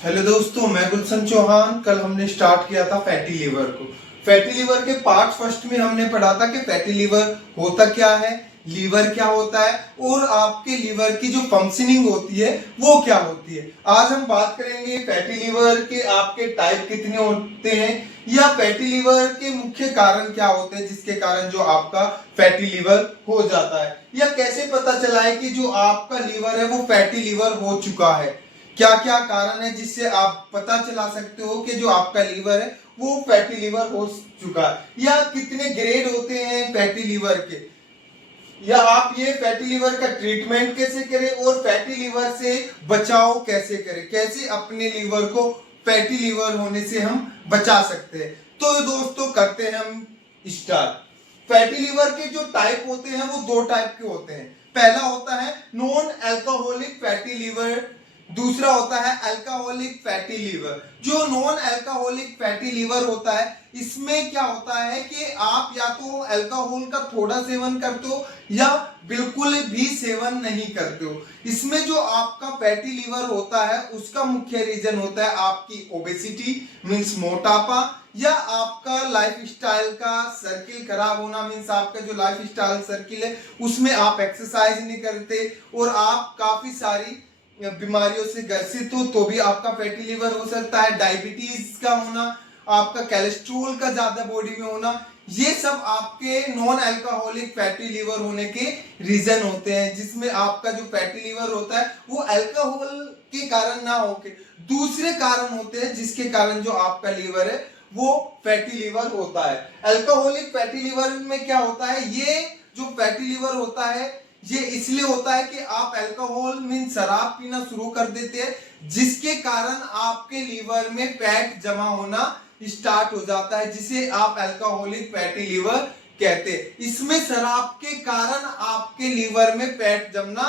Hello दोस्तों, मैं गुलशन चौहान। कल हमने स्टार्ट किया था फैटी लीवर को। फैटी लीवर के पार्ट फर्स्ट में हमने पढ़ा था कि फैटी लीवर होता क्या है, लीवर क्या होता है और आपके लीवर की जो फंक्शनिंग होती है वो क्या होती है। आज हम बात करेंगे फैटी लीवर के आपके टाइप कितने होते हैं या फैटी लीवर के मुख्य कारण क्या होते हैं जिसके कारण जो आपका फैटी लीवर हो जाता है, या कैसे पता चला है कि जो आपका लीवर है वो फैटी लीवर हो चुका है। क्या क्या कारण है जिससे आप पता चला सकते हो कि जो आपका लीवर है वो फैटी लीवर हो चुका है, या कितने ग्रेड होते हैं फैटी लीवर के, या आप ये फैटी लीवर का ट्रीटमेंट कैसे करें और फैटी लीवर से बचाव कैसे करें, कैसे अपने लीवर को फैटी लीवर होने से हम बचा सकते हैं। तो दोस्तों करते हैं हम स्टार्ट। फैटी लीवर के जो टाइप होते हैं वो दो टाइप के होते हैं। पहला होता है नॉन अल्कोहलिक फैटी लीवर, दूसरा होता है अल्कोहलिक फैटी लीवर। जो नॉन अल्कोहलिक फैटी लीवर होता है इसमें क्या होता है कि आप या तो अल्कोहल का थोड़ा सेवन करते हो या बिल्कुल भी सेवन नहीं करते हो। इसमें जो आपका फैटी लीवर होता है उसका मुख्य रीजन होता है आपकी ओबेसिटी मींस मोटापा, या आपका लाइफ स्टाइल का सर्किल खराब होना मींस आपका जो लाइफ स्टाइल सर्किल है उसमें आप एक्सरसाइज नहीं करते और आप काफी सारी बीमारियों से ग्रसित हो तो भी आपका फैटी लीवर हो सकता है। डायबिटीज का होना, आपका कोलेस्ट्रॉल का ज्यादा बॉडी में होना, ये सब आपके नॉन अल्कोहलिक फैटी लीवर होने के रीजन होते हैं, जिसमें आपका जो फैटी लीवर होता है वो अल्कोहल के कारण ना होके दूसरे कारण होते हैं जिसके कारण जो आपका लीवर है वो फैटी लीवर होता है। अल्कोहलिक फैटी लीवर में क्या होता है, ये जो फैटी लीवर होता है ये इसलिए होता है कि आप अल्कोहल मीन शराब पीना शुरू कर देते हैं जिसके कारण आपके लीवर में फैट जमा होना स्टार्ट हो जाता है, जिसे आप अल्कोहलिक फैटी लीवर कहते हैं। इसमें शराब के कारण आपके लीवर में फैट जमना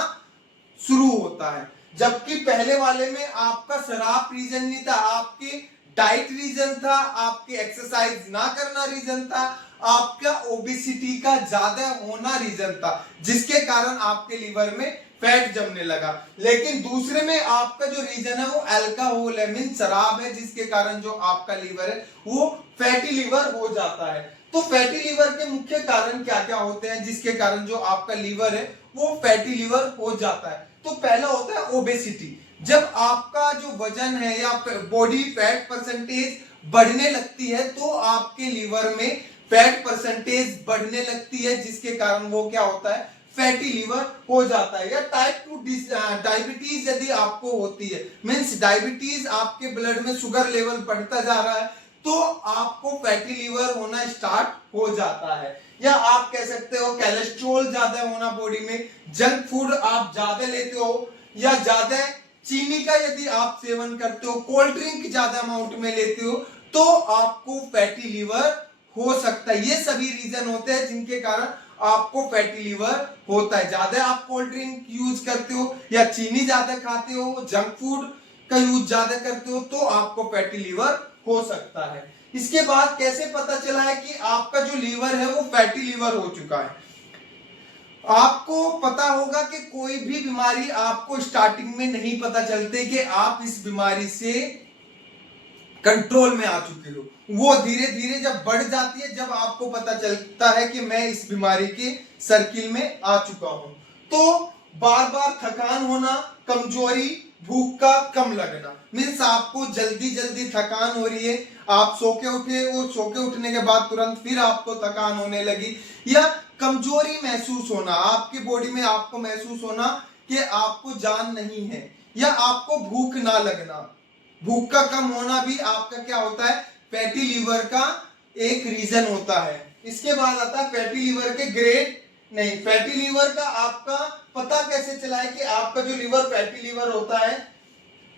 शुरू होता है, जबकि पहले वाले में आपका शराब रीजन नहीं था, आपके डाइट रीजन था, आपके एक्सरसाइज ना करना रीजन था, आपका ओबेसिटी का ज्यादा होना रीजन था जिसके कारण आपके लीवर में फैट जमने लगा। लेकिन दूसरे में आपका जो रीजन है वो अल्कोहल है मीन शराब है, जिसके कारण जो आपका लीवर है वो फैटी लीवर हो जाता है। तो फैटी लीवर के मुख्य कारण क्या क्या होते हैं जिसके कारण जो आपका लीवर है वो फैटी लीवर हो जाता है। तो पहला होता है ओबेसिटी। जब आपका जो वजन है या बॉडी फैट परसेंटेज बढ़ने लगती है तो आपके लीवर में फैट परसेंटेज बढ़ने लगती है जिसके कारण वो क्या होता है फैटी लीवर हो जाता है। या टाइप 2 डायबिटीज यदि आपको होती है मींस डायबिटीज आपके ब्लड में शुगर लेवल बढ़ता जा रहा है तो आपको फैटी लीवर होना स्टार्ट हो जाता है। या आप कह सकते हो कोलेस्ट्रॉल ज्यादा होना बॉडी में, जंक फूड आप ज्यादा लेते हो या ज्यादा चीनी का यदि आप सेवन करते हो, कोल्ड ड्रिंक ज्यादा अमाउंट में लेते हो तो आपको फैटी लीवर हो सकता है। ये सभी रीजन होते हैं जिनके कारण आपको फैटी लीवर होता है। ज्यादा आप कोल्ड ड्रिंक यूज करते हो या चीनी ज्यादा खाते हो, जंक फूड का यूज ज्यादा करते हो तो आपको फैटी लीवर हो सकता है। इसके बाद कैसे पता चला है कि आपका जो लीवर है वो फैटी लीवर हो चुका है। आपको पता होगा कि कोई भी बीमारी आपको स्टार्टिंग में नहीं पता चलते कि आप इस बीमारी से कंट्रोल में आ चुके हो, वो धीरे धीरे जब बढ़ जाती है जब आपको पता चलता है कि मैं इस बीमारी के सर्किल में आ चुका हूं। तो बार बार थकान होना, कमजोरी, भूख का कम लगना मीन्स आपको जल्दी जल्दी थकान हो रही है, आप सो के उठे और सो के उठने के बाद तुरंत फिर आपको थकान होने लगी, या कमजोरी महसूस होना, आपकी बॉडी में आपको महसूस होना कि आपको जान नहीं है, या आपको भूख ना लगना। भूख का कम होना भी आपका क्या होता है फैटी लीवर का एक रीजन होता है। इसके बाद आता है फैटी लीवर के ग्रेड। नहीं, फैटी लीवर का आपका पता कैसे चला है कि आपका जो लीवर फैटी लीवर होता है,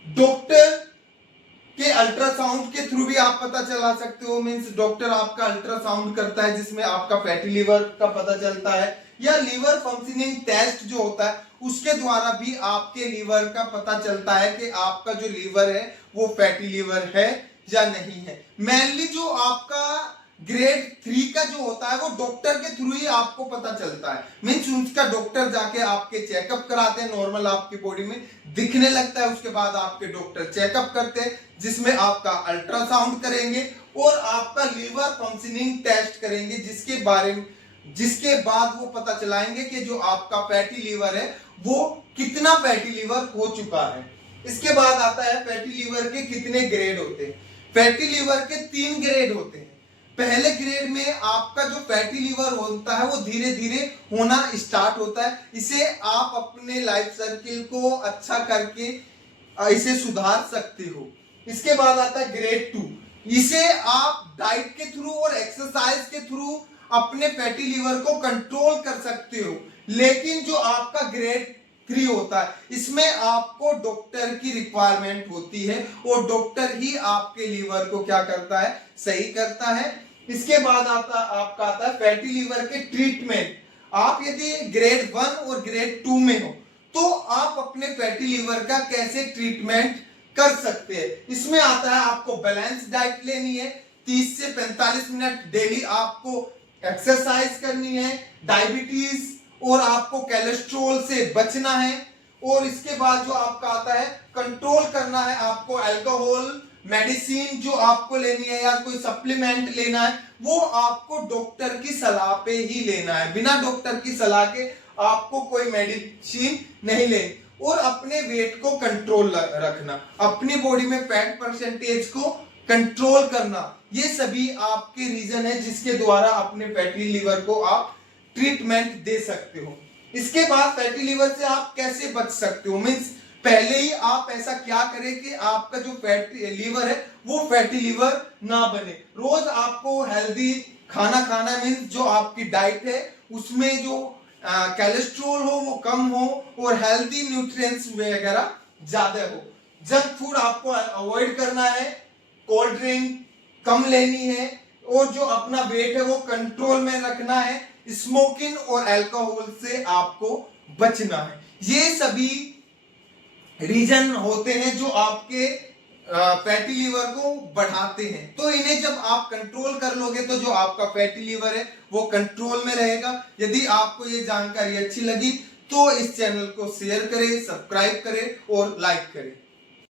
डॉक्टर के अल्ट्रासाउंड के थ्रू भी आप पता चला सकते हो मींस डॉक्टर आपका अल्ट्रासाउंड करता है जिसमें आपका फैटी लीवर का पता चलता है, या लीवर फंक्शनिंग टेस्ट जो होता है उसके द्वारा भी आपके लीवर का पता चलता है कि आपका जो लीवर है वो फैटी लीवर है या नहीं है। मेनली जो आपका ग्रेड 3 का जो होता है वो डॉक्टर के थ्रू ही आपको पता चलता है। मीन्स उसका डॉक्टर जाके आपके चेकअप कराते हैं, नॉर्मल आपकी बॉडी में दिखने लगता है, उसके बाद आपके डॉक्टर चेकअप करते हैं जिसमें आपका अल्ट्रासाउंड करेंगे और आपका लीवर फंक्शनिंग टेस्ट करेंगे, जिसके बाद वो पता चलाएंगे कि जो आपका फैटी लीवर है वो कितना फैटी लीवर हो चुका है। इसके बाद आता है फैटी लीवर के कितने ग्रेड होते हैं। फैटी लीवर के 3 ग्रेड होते हैं। पहले ग्रेड में आपका जो फैटी लीवर होता है वो धीरे धीरे होना स्टार्ट होता है। इसे आप अपने लाइफ सर्किल को अच्छा करके इसे सुधार सकते हो। इसके बाद आता है ग्रेड 2। इसे आप डाइट के थ्रू और एक्सरसाइज के थ्रू अपने फैटी लीवर को कंट्रोल कर सकते हो। लेकिन जो आपका ग्रेड 3 होता है इसमें आपको डॉक्टर की रिक्वायरमेंट होती है और डॉक्टर ही आपके लीवर को क्या करता है, सही करता है। इसके बाद आपका आता है फैटी लीवर के ट्रीटमेंट। आप यदि ग्रेड 1 और ग्रेड 2 में हो तो आप अपने फैटी लीवर का कैसे ट्रीटमेंट कर सकते हैं। इसमें आता है आपको बैलेंस डाइट लेनी है, 30 से 45 मिनट डेली आपको एक्सरसाइज करनी है, डायबिटीज और आपको कोलेस्ट्रॉल से बचना है। और इसके बाद जो आपका आता है कंट्रोल करना है आपको अल्कोहल, मेडिसिन जो आपको लेनी है या कोई सप्लीमेंट लेना है वो आपको डॉक्टर की सलाह पे ही लेना है। बिना डॉक्टर की सलाह के आपको कोई मेडिसिन नहीं लेनी। और अपने वेट को कंट्रोल रखना, अपनी बॉडी में फैट परसेंटेज को कंट्रोल करना, ये सभी आपके रीजन है जिसके द्वारा अपने फैटी लीवर को आप ट्रीटमेंट दे सकते हो। इसके बाद फैटी लीवर से आप कैसे बच सकते हो, मीन्स पहले ही आप ऐसा क्या करें कि आपका जो फैटी लीवर है वो फैटी लीवर ना बने। रोज आपको हेल्दी खाना खाना, मीन्स जो आपकी डाइट है उसमें जो कोलेस्ट्रॉल हो वो कम हो और हेल्दी न्यूट्रिएंट्स वगैरह ज्यादा हो। जंक फूड आपको अवॉइड करना है, कोल्ड ड्रिंक कम लेनी है और जो अपना वेट है वो कंट्रोल में रखना है। स्मोकिंग और अल्कोहल से आपको बचना है। ये सभी रीजन होते हैं जो आपके फैटी लीवर को बढ़ाते हैं। तो इन्हें जब आप कंट्रोल कर लोगे तो जो आपका फैटी लीवर है वो कंट्रोल में रहेगा। यदि आपको ये जानकारी अच्छी लगी तो इस चैनल को शेयर करें, सब्सक्राइब करें और लाइक करें।